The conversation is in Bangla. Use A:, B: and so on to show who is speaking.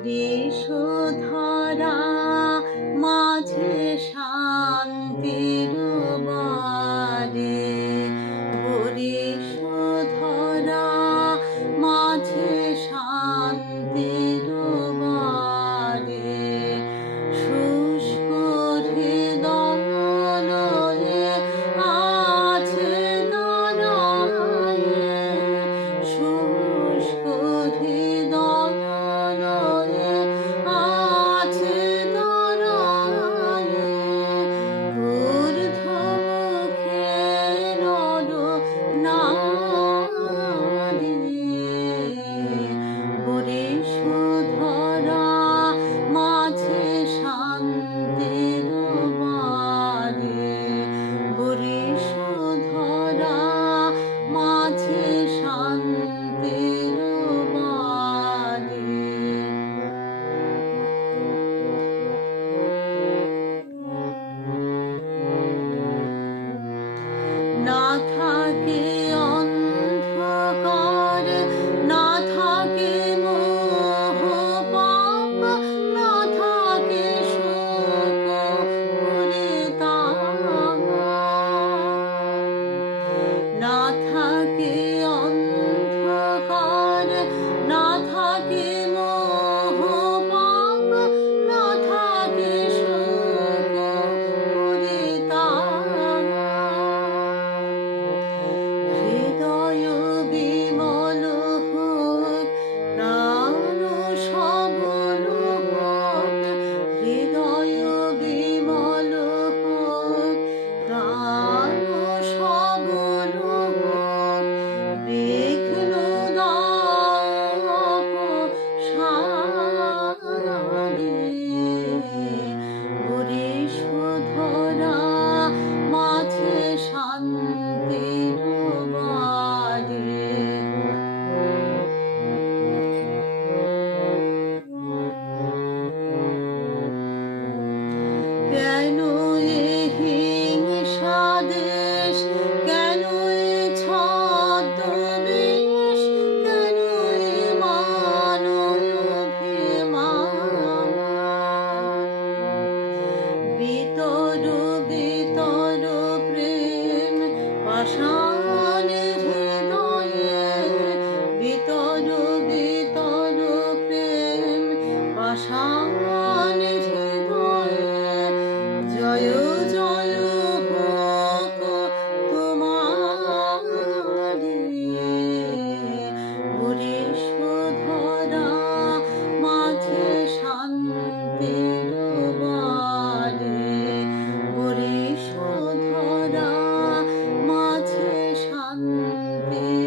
A: মাঝে সামান জীবনে জয় জয় হোক তোমার ধরা মাঝে শান্তির বাড়ি মাঝে শান্তি